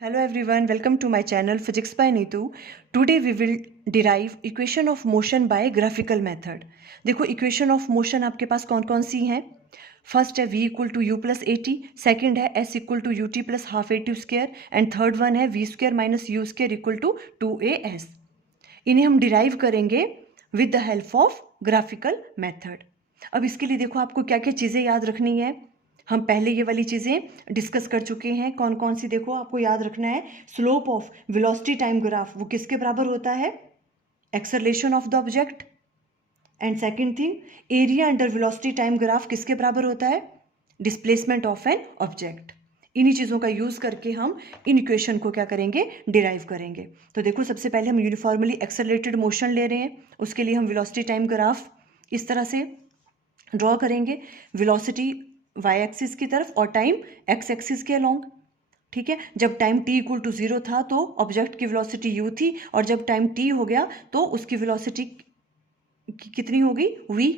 Hello everyone, welcome to my channel Physics by Neetu. Today we will derive equation of motion by graphical method. देखो equation of motion आपके पास कौन कौन सी हैं। First है v equal to u plus a t, second है s equal to u t plus half a t square and third one है v square minus u square equal to 2as। इन्हें हम डिराइव करेंगे with the help of graphical method. अब इसके लिए देखो आपको क्या क्या चीज़ें याद रखनी है। हम पहले ये वाली चीज़ें डिस्कस कर चुके हैं। कौन कौन सी देखो आपको याद रखना है। Slope of velocity time graph वो किसके बराबर होता है, acceleration of the object. And second thing, area under velocity time graph किसके बराबर होता है, डिस्प्लेसमेंट ऑफ एन ऑब्जेक्ट। इन्हीं चीज़ों का यूज़ करके हम इन इक्वेशन को क्या करेंगे, डिराइव करेंगे। तो देखो सबसे पहले हम यूनिफॉर्मली एक्सेलरेटेड मोशन ले रहे हैं। उसके लिए हम वेलोसिटी टाइम ग्राफ इस तरह से ड्रॉ करेंगे, वेलोसिटी वाई एक्सिस की तरफ और टाइम एक्स एक्सिस के अलोंग। ठीक है, जब टाइम t इक्वल टू 0 था तो ऑब्जेक्ट की वेलोसिटी u थी, और जब टाइम t हो गया तो उसकी वेलोसिटी कितनी होगी, v।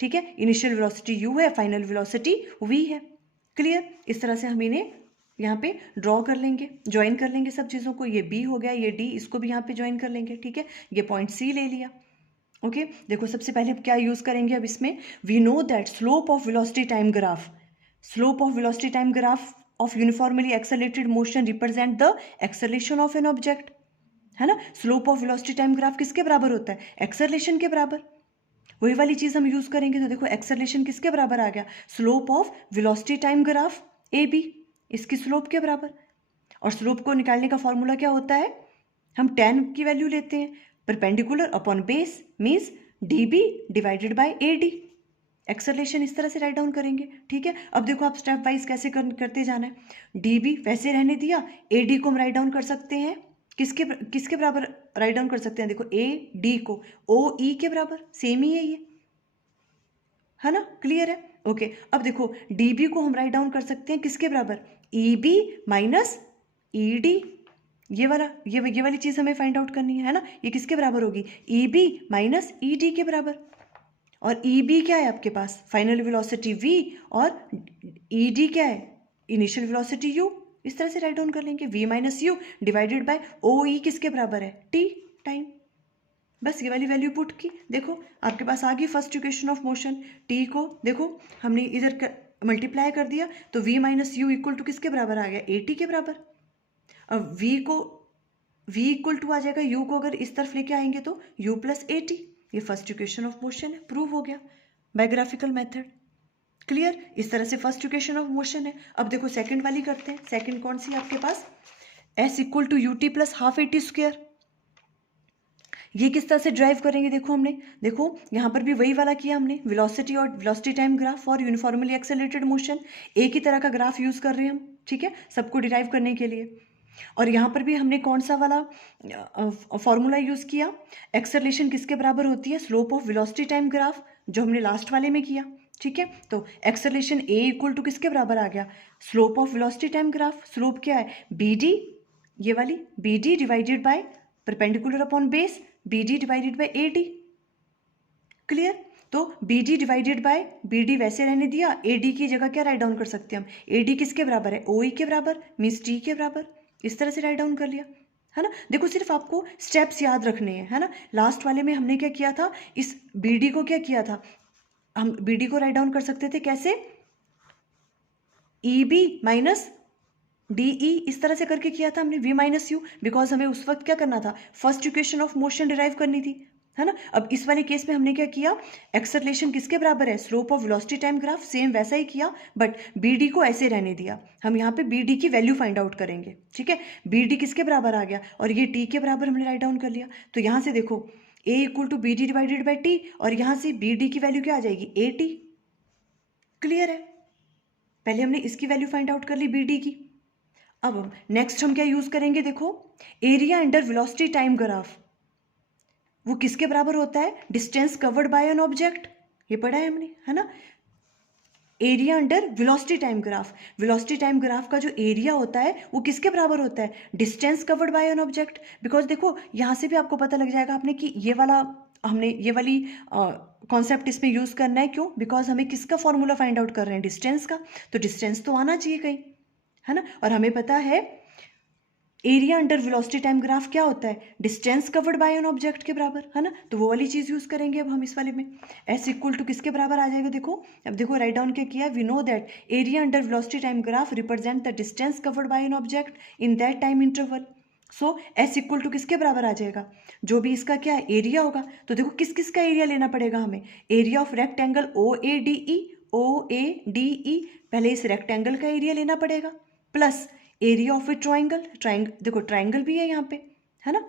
ठीक है, इनिशियल वेलोसिटी u है, फाइनल वेलोसिटी v है। क्लियर। इस तरह से हम इन्हें यहाँ पे ड्रॉ कर लेंगे, ज्वाइन कर लेंगे सब चीज़ों को। ये b हो गया, ये d, इसको भी यहाँ पे ज्वाइन कर लेंगे। ठीक है, ये पॉइंट c ले लिया। ओके देखो सबसे पहले क्या यूज़ करेंगे अब इसमें। We know that slope of velocity time graph, slope of velocity time graph of uniformly accelerated motion represent the acceleration of an object, है ना। Slope of velocity time graph किसके बराबर होता है, एक्सेलरेशन के बराबर। वही वाली चीज़ हम यूज़ करेंगे। तो देखो एक्सेलरेशन किसके बराबर आ गया, slope of velocity time graph A B, इसकी स्लोप के बराबर। और स्लोप को निकालने का फॉर्मूला क्या होता है, हम tan की वैल्यू लेते हैं, perpendicular upon base means dB divided by AD। Acceleration इस तरह से राइट डाउन करेंगे। ठीक है, अब देखो आप स्टेप वाइज कैसे करते जाना है। dB वैसे रहने दिया, AD को हम राइट डाउन कर सकते हैं, किसके किसके बराबर राइट डाउन कर सकते हैं, देखो AD को OE के बराबर, सेम ही है ये, है ना। क्लियर है। ओके अब देखो dB को हम राइट डाउन कर सकते हैं किसके बराबर, EB माइनस ED। ये वाली चीज़ हमें फाइंड आउट करनी है ना। ये किसके बराबर होगी, EB माइनस ED के बराबर। और EB क्या है आपके पास, फाइनल वेलोसिटी V, और ED क्या है, इनिशियल वेलोसिटी U। इस तरह से राइट डाउन कर लेंगे, V minus U divided by OE किसके बराबर है, T टाइम। बस ये वाली वैल्यू पुट की, देखो आपके पास आ गई first equation of motion. T को देखो हमने इधर मल्टीप्लाई कर दिया तो V minus U equal to किसके बराबर आ गया, AT के बराबर। अब v इक्वल टू आ जाएगा u को अगर इस तरफ लेके आएंगे तो u प्लस ए टी। ये फर्स्ट इक्वेशन ऑफ मोशन है, प्रूव हो गया बाय ग्राफिकल मेथड। क्लियर। इस तरह से फर्स्ट इक्वेशन ऑफ मोशन है। अब देखो सेकंड वाली करते हैं। सेकंड कौन सी है आपके पास, s equal to u t plus half a t square. ये किस तरह से ड्राइव करेंगे, देखो हमने, देखो यहाँ पर भी वही वाला किया हमने, वेलोसिटी और वेलोसिटी टाइम ग्राफ और यूनिफॉर्मली एक्सेलरेटेड मोशन, एक ही तरह का ग्राफ यूज कर रहे हैं हम। ठीक है, सबको डिराइव करने के लिए। और यहाँ पर भी हमने कौन सा वाला फॉर्मूला यूज़ किया, एक्सेलरेशन किसके बराबर होती है, slope of velocity time graph, जो हमने लास्ट वाले में किया। ठीक है, तो एक्सेलरेशन ए इक्वल टू किसके बराबर आ गया, slope of velocity time graph. Slope क्या है, बी डी, ये वाली B D divided by perpendicular upon base, B D divided by A D. Clear. तो B D divided by, B D वैसे रहने दिया, ए डी की जगह क्या राइट डाउन कर सकते हैं हम, ए डी किसके बराबर है, ओ ई के बराबर मीन्स टी के बराबर। इस तरह से राइट डाउन कर लिया, है ना। देखो सिर्फ आपको स्टेप्स याद रखने हैं, है ना। लास्ट वाले में हमने क्या किया था, इस बी डी को क्या किया था, हम बी डी को राइट डाउन कर सकते थे कैसे, E B minus D E, इस तरह से करके किया था हमने, v माइनस यू, बिकॉज हमें उस वक्त क्या करना था, first equation of motion derive करनी थी, है ना। अब इस वाले केस में हमने क्या किया, एक्सेलरेशन किसके बराबर है, slope of velocity time graph, same वैसा ही किया, बट बी डी को ऐसे रहने दिया। हम यहाँ पे बी डी की वैल्यू फाइंड आउट करेंगे। ठीक है, बी डी किसके बराबर आ गया, और ये टी के बराबर हमने राइट डाउन कर लिया। तो यहाँ से देखो a equal to B D divided by T, और यहाँ से बी डी की वैल्यू क्या आ जाएगी, ए टी। क्लियर है। पहले हमने इसकी वैल्यू फाइंड आउट कर ली बी डी की। अब नेक्स्ट हम क्या यूज करेंगे, देखो area under velocity time graph, वो किसके बराबर होता है, distance covered by an object, ये पढ़ा है हमने, है ना। Area under velocity time graph, velocity time graph का जो एरिया होता है वो किसके बराबर होता है, distance covered by an object. Because देखो यहाँ से भी आपको पता लग जाएगा आपने कि ये वाला, हमने ये वाली कॉन्सेप्ट इसमें यूज करना है, क्यों, बिकॉज हमें किसका फॉर्मूला फाइंड आउट कर रहे हैं, डिस्टेंस का। तो डिस्टेंस तो आना चाहिए कहीं, है ना। और हमें पता है area under velocity time graph क्या होता है, distance covered by an object के बराबर, है ना, तो वो वाली चीज यूज करेंगे अब हम इस वाले में। एस इक्वल टू किसके बराबर आ जाएगा, देखो अब देखो राइट डाउन क्या किया है, we know that area under velocity time graph represent the distance covered by an object in that time interval. So s equal to किसके बराबर आ जाएगा, जो भी इसका क्या है एरिया होगा, तो देखो किस किस का एरिया लेना पड़ेगा हमें, area of rectangle O A D E, O A D E, पहले इस रेक्टेंगल का एरिया लेना पड़ेगा, plus area of a triangle, देखो ट्राइंगल भी है यहाँ पे, है ना,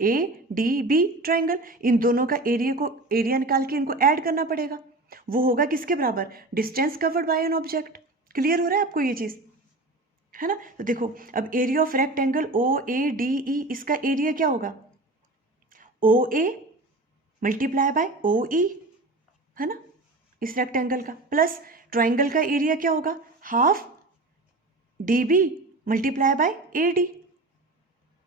ए डी बी ट्राइंगल, इन दोनों का एरिया निकाल के इनको ऐड करना पड़ेगा, वो होगा किसके बराबर, distance covered by an object. Clear हो रहा है आपको ये चीज, है ना, तो देखो अब area of rectangle O A D E, इसका एरिया क्या होगा, ओ ए मल्टीप्लाई बाय ओ ई, है ना, इस रेक्टेंगल का, प्लस ट्राइंगल का एरिया क्या होगा, half D B multiply by A D,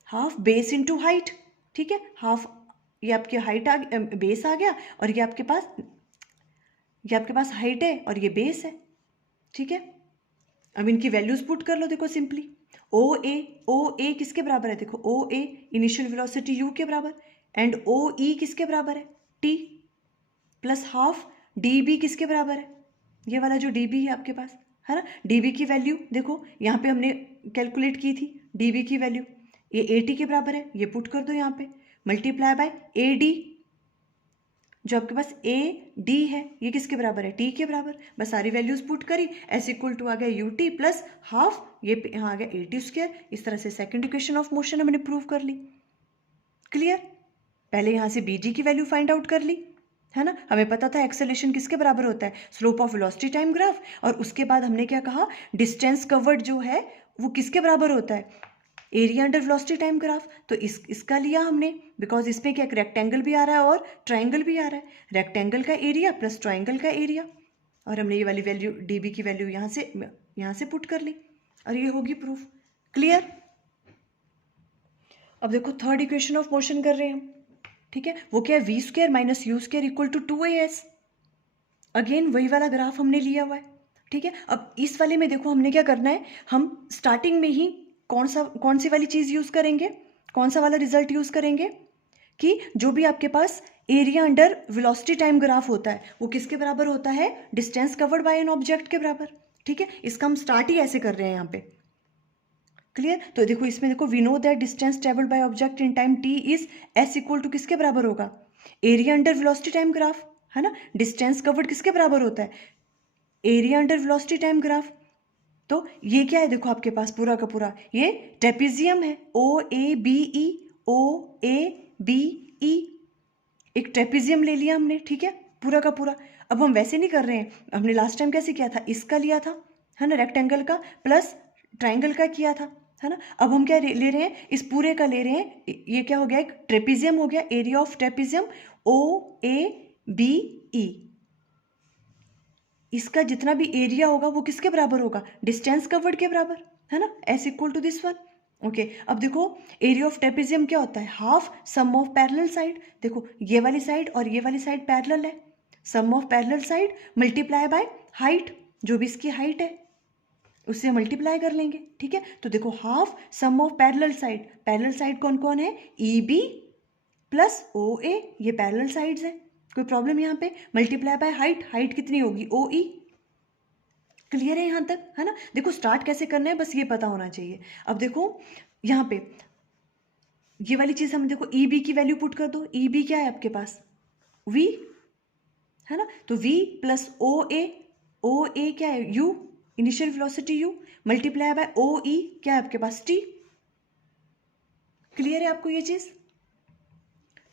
half base into height, ठीक है, हाफ ये आपकी हाइट बेस आ गया, और ये आपके पास हाइट है और ये बेस है, ठीक है। अब इनकी वैल्यूज पुट कर लो, देखो सिंपली ओ ए किसके बराबर है, देखो O A initial velocity u के बराबर, एंड ओ ई किसके बराबर है, t, plus half D B किसके बराबर है, ये वाला जो डी बी है आपके पास, है ना, डी बी की वैल्यू देखो यहाँ पे हमने कैलकुलेट की थी, डी बी की वैल्यू ये ए टी के बराबर है, ये पुट कर दो यहाँ पे, मल्टीप्लाई बाय ए डी, जो आपके पास ए डी है ये किसके बराबर है, टी के बराबर, बस सारी वैल्यूज पुट करी, एस इक्वल टू आ गया यू टी प्लस हाफ ये यहाँ आ गया ए टी स्क्वायर। इस तरह से सेकंड इक्वेशन ऑफ मोशन हमने प्रूव कर ली। क्लियर, पहले यहाँ से बी डी की वैल्यू फाइंड आउट कर ली, है ना, हमें पता था एक्सेलेरेशन किसके बराबर होता है, slope of velocity time graph, और उसके बाद हमने क्या कहा, डिस्टेंस कवर्ड जो है वो किसके बराबर होता है, area under velocity time graph. तो इसका लिया हमने, बिकॉज इसमें क्या रेक्टेंगल भी आ रहा है और ट्राइंगल भी आ रहा है, रेक्टेंगल का एरिया प्लस ट्राइंगल का एरिया, और हमने ये वाली वैल्यू डी बी की वैल्यू यहाँ से पुट कर ली, और ये होगी प्रूफ। क्लियर, अब देखो थर्ड इक्वेशन ऑफ मोशन कर रहे हैं हम, ठीक है, वो क्या है, v square minus u square equal to 2as, again वही वाला ग्राफ हमने लिया हुआ है, ठीक है। अब इस वाले में देखो हमने क्या करना है, हम स्टार्टिंग में ही कौन सी वाली चीज यूज करेंगे, कौन सा वाला रिजल्ट यूज करेंगे, कि जो भी आपके पास area under velocity time graph होता है वो किसके बराबर होता है, distance covered by an object के बराबर, ठीक है। इसका हम स्टार्ट ही ऐसे कर रहे हैं यहाँ पे। क्लियर, तो देखो इसमें देखो we know that distance travelled by object in time t is s equal to किसके बराबर होगा, area under velocity time graph, है ना, डिस्टेंस कवर्ड किसके बराबर होता है, area under velocity time graph. तो ये क्या है, देखो आपके पास पूरा का पूरा ये ट्रेपेजियम है, ओ A B E, O A B ई, एक ट्रेपेजियम ले लिया हमने, ठीक है, पूरा का पूरा। अब हम वैसे नहीं कर रहे हैं, हमने लास्ट टाइम कैसे किया था, इसका लिया था, है ना, रेक्टेंगल का प्लस ट्राइंगल का किया था, है ना। अब हम क्या ले रहे हैं, इस पूरे का ले रहे हैं, ये क्या हो गया, एक ट्रेपेजियम हो गया, area of trapezium O A B E, इसका जितना भी एरिया होगा वो किसके बराबर होगा, डिस्टेंस कवर्ड के बराबर, है ना, s equal to this one. Okay, अब देखो एरिया ऑफ ट्रेपेजियम क्या होता है, half sum of parallel side, देखो ये वाली साइड और ये वाली साइड पैरेलल है, sum of parallel side multiply by height, जो भी इसकी हाइट है उससे मल्टीप्लाई कर लेंगे, ठीक है। तो देखो half sum of parallel side कौन कौन है, ई बी प्लस ओ ए, ये पैरेलल साइड्स है, कोई प्रॉब्लम यहाँ पे, मल्टीप्लाई बाय हाइट कितनी होगी, ओ ई। क्लियर है यहाँ तक, है ना। देखो स्टार्ट कैसे करना है बस ये पता होना चाहिए। अब देखो यहाँ पे ये वाली चीज हम देखो ई बी की वैल्यू पुट कर दो, ई बी क्या है आपके पास, वी, है ना, तो वी प्लस ओ ए क्या है, u initial velocity u, multiply by O E क्या है आपके पास, टी। क्लियर है आपको ये चीज,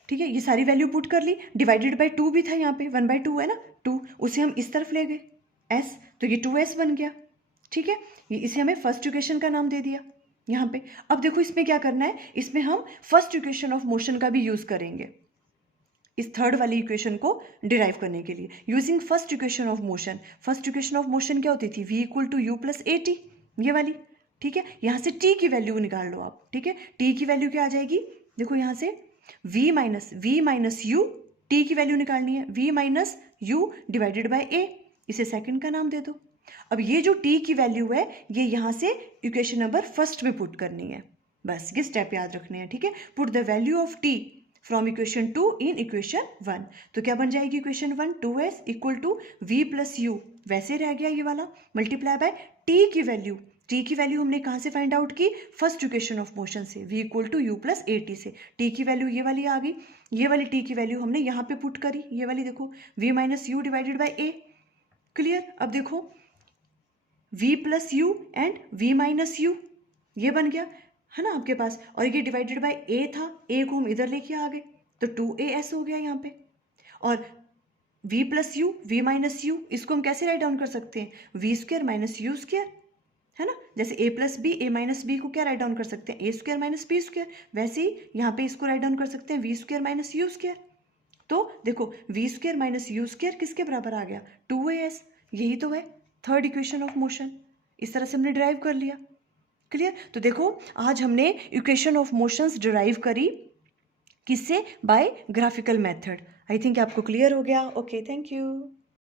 ठीक है, ये सारी वैल्यू पुट कर ली, डिवाइडेड बाय 2 भी था यहाँ पे, 1/2 है ना, 2 उसे हम इस तरफ ले गए s, तो ये 2s बन गया, ठीक है, ये इसे हमें फर्स्ट इक्वेशन का नाम दे दिया यहाँ पे। अब देखो इसमें क्या करना है, इसमें हम फर्स्ट इक्वेशन ऑफ मोशन का भी यूज करेंगे इस थर्ड वाली इक्वेशन को डिराइव करने के लिए, using first equation of motion. First equation of motion क्या होती थी, v equal to u plus a t, ये वाली, ठीक है। यहाँ से t की वैल्यू निकाल लो आप, ठीक है, t की वैल्यू क्या आ जाएगी, देखो यहाँ से v माइनस यू, t की वैल्यू निकालनी है, v minus you divided by a, इसे सेकंड का नाम दे दो। अब ये जो t की वैल्यू है ये यहाँ से इक्वेशन नंबर फर्स्ट में पुट करनी है, बस ये स्टेप याद रखने हैं, ठीक है। Put the value of t from equation 2 in equation 1। तो क्या बन जाएगी equation 1, 2s equal to v plus u, वैसे रह गया ये वाला, मल्टीप्लाई बाय टी की वैल्यू। टी की वैल्यू हमने कहाँ से फाइंड आउट की, फर्स्ट इक्वेशन ऑफ मोशन से, v equal to u plus a t से। टी की वैल्यू ये वाली आ गई, ये वाली टी की वैल्यू हमने यहाँ पे पुट करी, ये वाली देखो v minus you divided by A. Clear. अब देखो v plus you and v minus you, ये बन गया है ना आपके पास, और ये डिवाइडेड बाय a था, a को हम इधर लेके आ गए तो 2as हो गया यहाँ पे। और v plus u, v minus u, इसको हम कैसे राइट डाउन कर सकते हैं, v square minus u square, है ना। जैसे a plus b, a minus b को क्या राइट डाउन कर सकते हैं, a square minus b square, वैसे ही यहाँ पे इसको राइट डाउन कर सकते हैं v square minus u square. तो देखो v square minus u square किसके बराबर आ गया, 2as, यही तो है थर्ड इक्वेशन ऑफ मोशन। इस तरह से हमने डिराइव कर लिया। क्लियर। तो देखो आज हमने इक्वेशन ऑफ मोशंस डिराइव करी, किससे, by graphical method. I think आपको क्लियर हो गया। Okay, thank you.